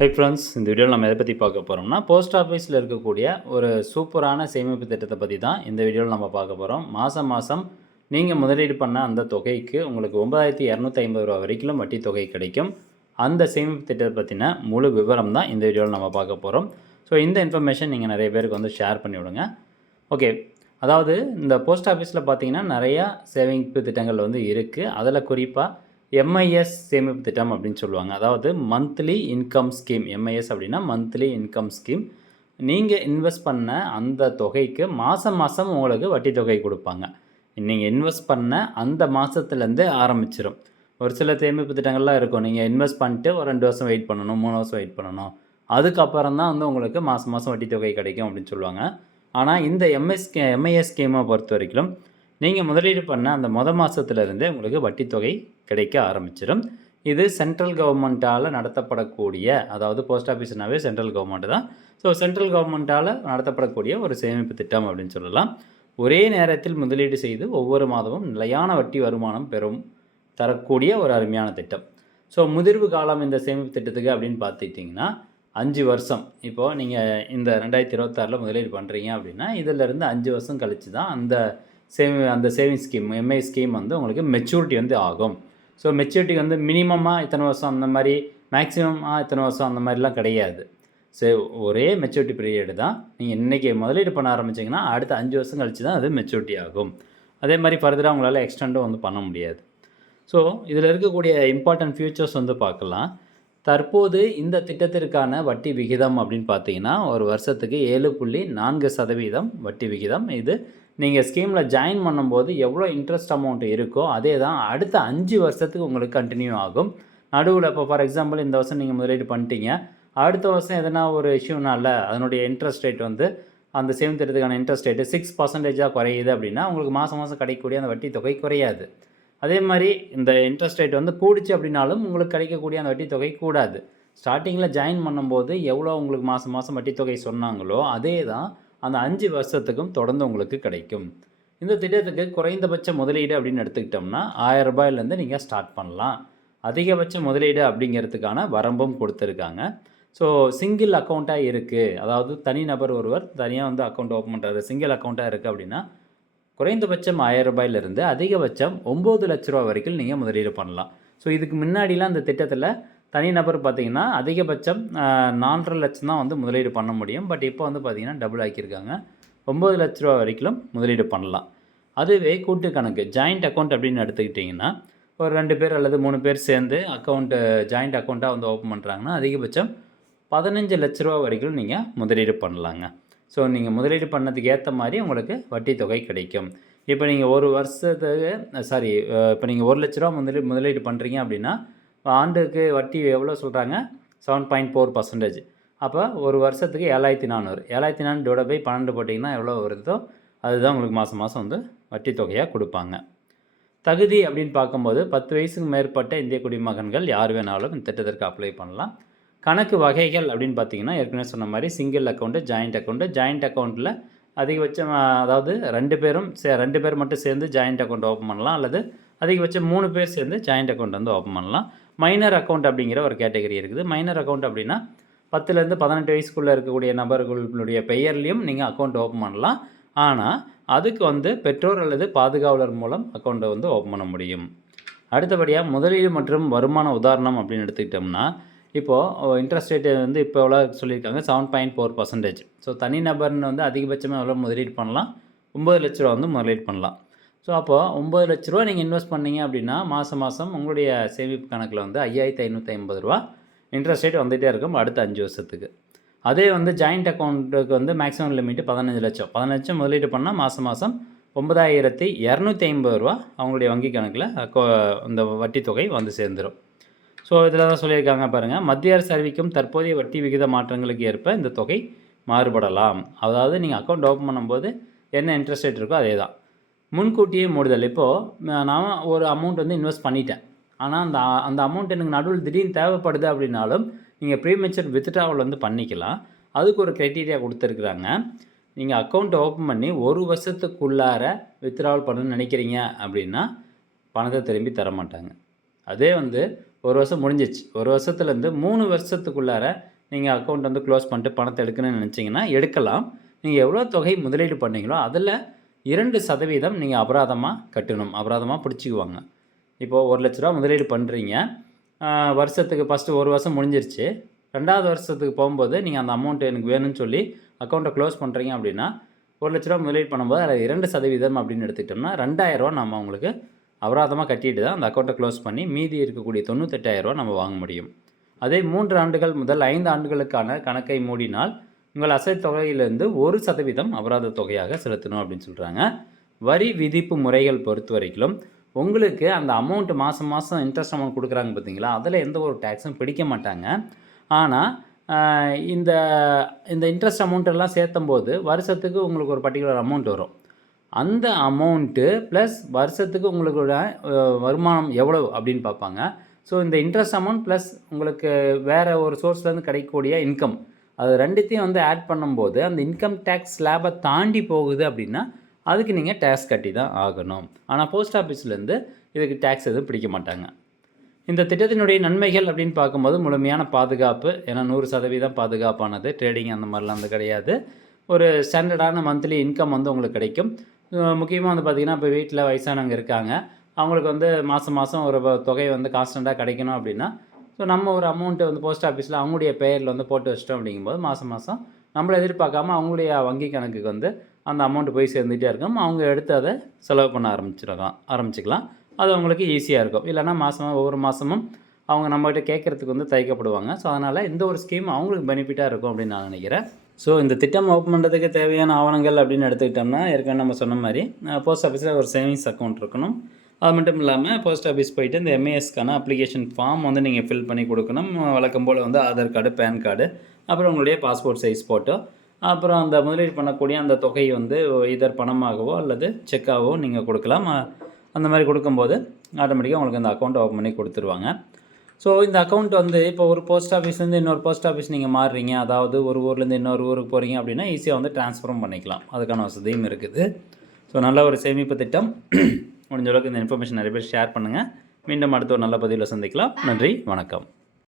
Hi friends, இந்த வீடியோவில் நம்ம எதை பற்றி பார்க்க போகிறோம்னா, போஸ்ட் ஆஃபீஸில் இருக்கக்கூடிய ஒரு சூப்பரான சேமிப்பு திட்டத்தை பற்றி தான் இந்த வீடியோவில் நம்ம பார்க்க போகிறோம். மாதம் மாதம் நீங்கள் முதலீடு பண்ண அந்த தொகைக்கு உங்களுக்கு 9,250 ரூபா வரைக்கும் வட்டி தொகை கிடைக்கும். அந்த சேமிப்பு திட்டத்தை பற்றின முழு விவரம் தான் இந்த வீடியோவில் நம்ம பார்க்க போகிறோம். ஸோ இந்த இன்ஃபர்மேஷன் நீங்கள் நிறைய பேருக்கு வந்து ஷேர் பண்ணி விடுங்க. ஓகே, அதாவது இந்த போஸ்ட் ஆஃபீஸில் பார்த்தீங்கன்னா நிறையா சேமிப்பு திட்டங்கள் வந்து இருக்குது. அதில் குறிப்பாக எம்ஐஎஸ் சேமிப்பு திட்டம் அப்படின்னு சொல்லுவாங்க. அதாவது மந்த்லி இன்கம் ஸ்கீம். எம்ஐஎஸ் அப்படின்னா மந்த்லி இன்கம் ஸ்கீம். நீங்கள் இன்வெஸ்ட் பண்ண அந்த தொகைக்கு மாதம் மாதம் உங்களுக்கு வட்டி தொகை கொடுப்பாங்க. நீங்கள் இன்வெஸ்ட் பண்ண அந்த மாதத்துலேருந்தே ஆரம்பிச்சிடும். ஒரு சில சேமிப்பு திட்டங்கள்லாம் இருக்கும். நீங்கள் இன்வெஸ்ட் பண்ணிட்டு ஒரு 2 வருஷம் வெயிட் பண்ணணும், 3 வருஷம் வெயிட் பண்ணணும். அதுக்கப்புறம் தான் வந்து உங்களுக்கு மாதம் மாதம் வட்டி தொகை கிடைக்கும் அப்படின்னு சொல்லுவாங்க. ஆனால் இந்த எம்ஐஎஸ் ஸ்கீமை பொறுத்த வரைக்கும் நீங்கள் முதலீடு பண்ண அந்த மாதத்துலேருந்தே உங்களுக்கு வட்டி தொகை கிடைக்க ஆரம்பிச்சிடும். இது சென்ட்ரல் கவர்மெண்ட்டால் நடத்தப்படக்கூடிய, அதாவது போஸ்ட் ஆஃபீஸ்னாவே சென்ட்ரல் கவர்மெண்ட் தான். ஸோ சென்ட்ரல் கவர்மெண்ட்டால் நடத்தப்படக்கூடிய ஒரு சேமிப்பு திட்டம் அப்படின்னு சொல்லலாம். ஒரே நேரத்தில் முதலீடு செய்து ஒவ்வொரு மாதமும் நிலையான வட்டி வருமானம் தரக்கூடிய ஒரு அருமையான திட்டம். ஸோ முதிர்வு காலம் இந்த சேமிப்பு திட்டத்துக்கு அப்படின்னு பார்த்துக்கிட்டிங்கன்னா 5 வருஷம். இப்போது நீங்கள் இந்த 2026 முதலீடு பண்ணுறீங்க அப்படின்னா இதிலேருந்து 5 வருஷம் கழித்து தான் அந்த சேவிங் ஸ்கீம், எம்ஐ ஸ்கீம் வந்து உங்களுக்கு மெச்சூரிட்டி வந்து ஆகும். ஸோ மெச்சூரிட்டி வந்து மினிமமாக இத்தனை வருஷம் அந்த மாதிரி, மேக்ஸிமமாக இத்தனை வருஷம் அந்த மாதிரிலாம் கிடையாது. ஸோ ஒரே மெச்சூரிட்டி பீரியடு தான். நீங்கள் இன்றைக்கி முதலீடு பண்ண ஆரம்பிச்சிங்கன்னா அடுத்த 5 வருஷம் கழித்து தான் அது மெச்சூரிட்டி ஆகும். அதே மாதிரி ஃபர்தராக உங்களால் எக்ஸ்டெண்டும் வந்து பண்ண முடியாது. ஸோ இதில் இருக்கக்கூடிய இம்பார்ட்டன்ட் ஃபியூச்சர்ஸ் வந்து பார்க்கலாம். தற்போது இந்த திட்டத்திற்கான வட்டி விகிதம் அப்படின்னு பார்த்தீங்கன்னா ஒரு வருஷத்துக்கு 7.4% வட்டி விகிதம். இது நீங்கள் ஸ்கீமில் ஜாயின் பண்ணும்போது எவ்வளோ இன்ட்ரெஸ்ட் அமௌண்ட் இருக்கோ அதே தான் அடுத்த 5 வருஷத்துக்கு உங்களுக்கு கண்டினியூ ஆகும். நடுவில் இப்போ ஃபார் எக்ஸாம்பிள் இந்த வருஷம் நீங்கள் முதலீடு பண்ணிட்டீங்க, அடுத்த வருஷம் எதனா ஒரு இஷ்யூனால அதனுடைய இன்ட்ரெஸ்ட் ரேட் வந்து அந்த சேமிப்பு திட்டத்துக்கான இன்ட்ரெஸ்ட் ரேட்டு 6% குறையுது அப்படின்னா உங்களுக்கு மாதம் மாதம் கிடைக்கக்கூடிய அந்த வட்டி தொகை குறையாது. அதே மாதிரி இந்த இன்ட்ரெஸ்ட் ரேட் வந்து கூடிச்சு அப்படின்னாலும் உங்களுக்கு கிடைக்கக்கூடிய அந்த வட்டி தொகை கூடாது. ஸ்டார்டிங்கில் ஜாயின் பண்ணும்போது எவ்வளோ உங்களுக்கு மாதம் மாதம் வட்டி தொகை சொன்னாங்களோ அதே தான் அந்த 5 வருஷத்துக்கும் தொடர்ந்து உங்களுக்கு கிடைக்கும். இந்த திட்டத்துக்கு குறைந்தபட்ச முதலீடு அப்படின்னு எடுத்துக்கிட்டோம்னா 1000 ரூபாயிலேருந்து நீங்கள் ஸ்டார்ட் பண்ணலாம். அதிகபட்ச முதலீடு அப்படிங்கிறதுக்கான வரம்பும் கொடுத்துருக்காங்க. ஸோ சிங்கிள் அக்கௌண்ட்டாக இருக்குது, அதாவது தனிநபர் ஒருவர் தனியாக வந்து அக்கௌண்ட் ஓப்பன் பண்ணுறாரு, சிங்கிள் அக்கௌண்ட்டாக இருக்குது அப்படின்னா குறைந்தபட்சம் 1000 ரூபாயிலிருந்து அதிகபட்சம் 9 லட்ச ரூபா வரைக்கும் நீங்கள் முதலீடு பண்ணலாம். ஸோ இதுக்கு முன்னாடிலாம் இந்த திட்டத்தில் தனிநபர் பார்த்திங்கன்னா அதிகபட்சம் 4.5 லட்சம் தான் வந்து முதலீடு பண்ண முடியும். பட் இப்போ வந்து பார்த்திங்கன்னா டபுள் ஆக்கியிருக்காங்க. 9 லட்ச ரூபா வரைக்கும் முதலீடு பண்ணலாம். அதுவே கூட்டு கணக்கு ஜாயிண்ட் அக்கௌண்ட் அப்படின்னு எடுத்துக்கிட்டிங்கன்னா ஒரு 2 பேர் அல்லது 3 பேர் சேர்ந்து ஜாயிண்ட் அக்கௌண்ட்டாக வந்து ஓப்பன் பண்ணுறாங்கன்னா அதிகபட்சம் 15 லட்ச ரூபா வரைக்கும் நீங்கள் முதலீடு பண்ணலாங்க. ஸோ நீங்கள் முதலீடு பண்ணதுக்கு ஏற்ற மாதிரி உங்களுக்கு வட்டி தொகை கிடைக்கும். இப்போ நீங்கள் ஒரு வருஷத்துக்கு இப்போ நீங்கள் 1 லட்ச ரூபா முதலீடு பண்ணுறீங்க அப்படின்னா ஆண்டுக்கு வட்டி எவ்வளோ சொல்கிறாங்க? 7.4%. அப்போ ஒரு வருஷத்துக்கு 7,400. 7,400 டிவைட் பை 12 போட்டிங்கன்னா எவ்வளோ வருதோ அதுதான் உங்களுக்கு மாதம் மாதம் வந்து வட்டி தொகையாக கொடுப்பாங்க. தகுதி அப்படின்னு பார்க்கும்போது 10 வயசுக்கு மேற்பட்ட இந்திய குடிமகன்கள் யார் வேணாலும் இந்த திட்டத்திற்கு அப்ளை பண்ணலாம். கணக்கு வகைகள் அப்படின்னு பார்த்தீங்கன்னா ஏற்கனவே சொன்ன மாதிரி சிங்கிள் அக்கௌண்ட்டு, ஜாயிண்ட் அக்கௌண்ட்டில் அதிகபட்சம் அதாவது 2 பேர் மட்டும் சேர்ந்து ஜாயிண்ட் அக்கௌண்ட் ஓப்பன் பண்ணலாம், அல்லது அதிகபட்சம் 3 பேர் சேர்ந்து ஜாயிண்ட் அக்கௌண்ட் வந்து ஓப்பன் பண்ணலாம். மைனர் அக்கௌண்ட் அப்படிங்கிற ஒரு கேட்டகரி இருக்குது. மைனர் அக்கௌண்ட் அப்படின்னா 10லேருந்து 18 வயசுக்குள்ளே இருக்கக்கூடிய நபர்களுடைய பெயர்லேயும் நீங்கள் அக்கௌண்ட் ஓப்பன் பண்ணலாம். ஆனால் அதுக்கு வந்து பெற்றோர் அல்லது பாதுகாவலர் மூலம் அக்கௌண்ட்டை வந்து ஓப்பன் பண்ண முடியும். அடுத்தபடியாக முதலீடு மற்றும் வருமான உதாரணம் அப்படின்னு எடுத்துக்கிட்டோம்னா இப்போது இன்ட்ரெஸ்ட் ரேட்டு வந்து இப்போ எவ்வளோ சொல்லியிருக்காங்க? 7.4%. ஸோ தனிநபர்னு வந்து அதிகபட்சமாக எவ்வளோ முதலீடு பண்ணலாம்? 9 லட்ச ரூபா வந்து முதலீடு பண்ணலாம். ஸோ அப்போது 9 லட்ச ரூபா நீங்கள் இன்வெஸ்ட் பண்ணீங்க அப்படின்னா மாதம் உங்களுடைய சேமிப்பு கணக்கில் வந்து 5,550 ரூபா இன்ட்ரெஸ்ட் ரேட் வந்துகிட்டே இருக்கும் அடுத்த 5 வருஷத்துக்கு. அதே வந்து ஜாயிண்ட் அக்கௌண்ட்டுக்கு வந்து மேக்ஸிமம் லிமிட்டு 15 லட்சம். 15 லட்சம் முதலீடு பண்ணால் மாதம் 9,250 ரூபா அவங்களுடைய வங்கி கணக்கில் இந்த வட்டி தொகை வந்து சேர்ந்துடும். ஸோ இதில் தான் சொல்லியிருக்காங்க பாருங்கள், மத்திய அரசு அறிவிக்கும் தற்போதைய வட்டி விகித மாற்றங்களுக்கு ஏற்ப இந்த தொகை மாறுபடலாம். அதாவது நீங்கள் அக்கௌண்ட் ஓப்பன் பண்ணும்போது என்ன இன்ட்ரெஸ்ட் ரேட் இருக்கோ அதே தான். முன்கூட்டியே மூடுதல். இப்போது நான் ஒரு அமௌண்ட் வந்து இன்வெஸ்ட் பண்ணிட்டேன், ஆனால் அந்த அமௌண்ட் எனக்கு நடுவில் திடீர்னு தேவைப்படுது அப்படின்னாலும் நீங்கள் ப்ரீமெச்சூர் வித்ட்ராவல் வந்து பண்ணிக்கலாம். அதுக்கு ஒரு க்ரைட்டீரியா கொடுத்துருக்குறாங்க. நீங்கள் அக்கௌண்ட் ஓப்பன் பண்ணி 1 வருஷத்துக்குள்ளார வித்ட்ராவல் பண்ணணும்னு நினைக்கிறீங்க அப்படின்னா பணத்தை திரும்பி தர மாட்டாங்க. அதே வந்து 1 வருஷம் முடிஞ்சிச்சு. 1 வருஷத்துலேருந்து 3 வருஷத்துக்குள்ளார நீங்கள் அக்கௌண்ட் வந்து க்ளோஸ் பண்ணிட்டு பணத்தை எடுக்கணும்னு நினச்சிங்கன்னா எடுக்கலாம். நீங்கள் எவ்வளோ தொகை முதலீடு பண்ணீங்களோ அதில் 2% நீங்கள் அபராதமாக கட்டணும். அபராதமாக பிடிச்சிக்குவாங்க. இப்போது ரூ. 1,00,000 முதலீடு பண்ணுறீங்க. வருஷத்துக்கு ஃபஸ்ட்டு 1 வருஷம் முடிஞ்சிருச்சு. 2வது வருஷத்துக்கு போகும்போது நீங்கள் அந்த அமௌண்ட் எனக்கு வேணும்னு சொல்லி அக்கௌண்ட்டை க்ளோஸ் பண்ணுறீங்க அப்படின்னா ரூ. 1,00,000 முதலீடு பண்ணும்போது அதில் 2% அப்படின்னு எடுத்துக்கிட்டோம்னா ரூ. 2,000 நம்ம உங்களுக்கு அபராதமாக கட்டிட்டு தான் அந்த அக்கௌண்ட்டை க்ளோஸ் பண்ணி மீதி இருக்கக்கூடிய ரூ. 98,000 நம்ம வாங்க முடியும். அதே 3 ஆண்டுகள் முதல் 5 ஆண்டுகளுக்கான கணக்கை மூடினால் உங்கள் அசல் தொகையிலிருந்து 1% அபராத தொகையாக செலுத்தணும் அப்படின்னு சொல்கிறாங்க. வரி விதிப்பு முறைகள் பொறுத்த வரைக்கும் உங்களுக்கு அந்த அமௌண்ட்டு மாதம் மாதம் இன்ட்ரெஸ்ட் அமௌண்ட் கொடுக்குறாங்க பார்த்தீங்களா, அதில் எந்த ஒரு டேக்ஸும் பிடிக்க மாட்டாங்க. ஆனால் இந்த இந்த இன்ட்ரெஸ்ட் அமௌண்ட்டெல்லாம் சேர்த்தும்போது வருஷத்துக்கு உங்களுக்கு ஒரு பர்டிகுலர் அமௌண்ட் வரும். அந்த அமௌண்ட்டு ப்ளஸ் வருஷத்துக்கு உங்களோட வருமானம் எவ்வளவு அப்படின்னு பார்ப்பாங்க. ஸோ இந்த இன்ட்ரெஸ்ட் அமௌண்ட் ப்ளஸ் உங்களுக்கு வேறு ஒரு சோர்ஸ்லேருந்து கிடைக்கக்கூடிய இன்கம், அது ரெண்டுத்தையும் வந்து ஆட் பண்ணும்போது அந்த இன்கம் டேக்ஸ் ஸ்லாபை தாண்டி போகுது அப்படின்னா அதுக்கு நீங்கள் டேக்ஸ் கட்டி தான் ஆகணும். ஆனால் போஸ்ட் ஆஃபீஸ்லேருந்து இதுக்கு டேக்ஸ் எதுவும் பிடிக்க மாட்டாங்க. இந்த திட்டத்தினுடைய நன்மைகள் அப்படின்னு பார்க்கும்போது முழுமையான பாதுகாப்பு, ஏன்னா 100% பாதுகாப்பானது. ட்ரேடிங் அந்த மாதிரிலாம் வந்து கிடையாது. ஒரு ஸ்டாண்டர்டான மந்த்லி இன்கம் வந்து உங்களுக்கு கிடைக்கும். முக்கியமாக வந்து பார்த்திங்கன்னா இப்போ வீட்டில் வயசானவங்க இருக்காங்க, அவங்களுக்கு வந்து மாதம் மாதம் ஒரு தொகை வந்து கான்ஸ்டண்ட்டாக கிடைக்கணும் அப்படின்னா ஸோ நம்ம ஒரு அமௌண்ட்டு வந்து போஸ்ட் ஆஃபீஸில் அவங்களுடைய பெயரில் வந்து போட்டு வச்சிட்டோம் அப்படிங்கும்போது மாதம் மாதம் நம்மளை எதிர்பார்க்காம அவங்களுடைய வங்கி கணக்குக்கு வந்து அந்த அமௌண்ட்டு போய் சேர்ந்துகிட்டே இருக்கும். அவங்க எடுத்து அதை செலவு பண்ண ஆரம்பிச்சிக்கலாம். அது அவங்களுக்கு ஈஸியாக இருக்கும். இல்லைனா ஒவ்வொரு மாதமும் அவங்க நம்மகிட்ட கேட்குறதுக்கு வந்து தயக்கப்படுவாங்க. ஸோ அதனால் இந்த ஒரு ஸ்கீம் அவங்களுக்கு பெனிஃபிட்டாக இருக்கும் அப்படின்னு நான் நினைக்கிறேன். ஸோ இந்த திட்டம் ஓப்பன் பண்ணுறதுக்கு தேவையான ஆவணங்கள் அப்படின்னு எடுத்துக்கிட்டோம்னா ஏற்கனவே நம்ம சொன்ன மாதிரி போஸ்ட் ஆஃபீஸில் ஒரு சேவிங்ஸ் அக்கௌண்ட் இருக்கணும். அது மட்டும் இல்லாமல் போஸ்ட் ஆஃபீஸ் போயிட்டு இந்த எம்ஏஎஸ்க்கான அப்ளிகேஷன் ஃபார்ம் வந்து நீங்கள் ஃபில் பண்ணி கொடுக்கணும். வழக்கம் போல் வந்து ஆதார் கார்டு, பேன் கார்டு, அப்புறம் உங்களுடைய பாஸ்போர்ட் சைஸ் ஃபோட்டோ, அப்புறம் அந்த முதலீடு பண்ணக்கூடிய அந்த தொகை வந்து இதர் பணமாகவோ அல்லது செக்காகவோ நீங்கள் கொடுக்கலாம். அந்த மாதிரி கொடுக்கும்போது ஆட்டோமேட்டிக்காக உங்களுக்கு அந்த அக்கௌண்ட் ஓப்பன் பண்ணி கொடுத்துருவாங்க. ஸோ இந்த அக்கௌண்ட் வந்து இப்போ ஒரு போஸ்ட் ஆஃபீஸ்லேருந்து இன்னொரு போஸ்ட் ஆஃபீஸ் நீங்கள் மாறுறீங்க, அதாவது ஒரு ஊர்லேருந்து இன்னொரு ஊருக்கு போகிறீங்க அப்படின்னா ஈஸியாக வந்து ட்ரான்ஸ்ஃபரும் பண்ணிக்கலாம். அதுக்கான வசதியும் இருக்குது. ஸோ நல்ல ஒரு சேமிப்பு திட்டம். முடிஞ்ச அளவுக்கு இந்த இன்ஃபர்மேஷன் நிறைய பேர் ஷேர் பண்ணுங்கள். மீண்டும் அடுத்த ஒரு நல்ல பதிவில் சந்திக்கலாம். நன்றி, வணக்கம்.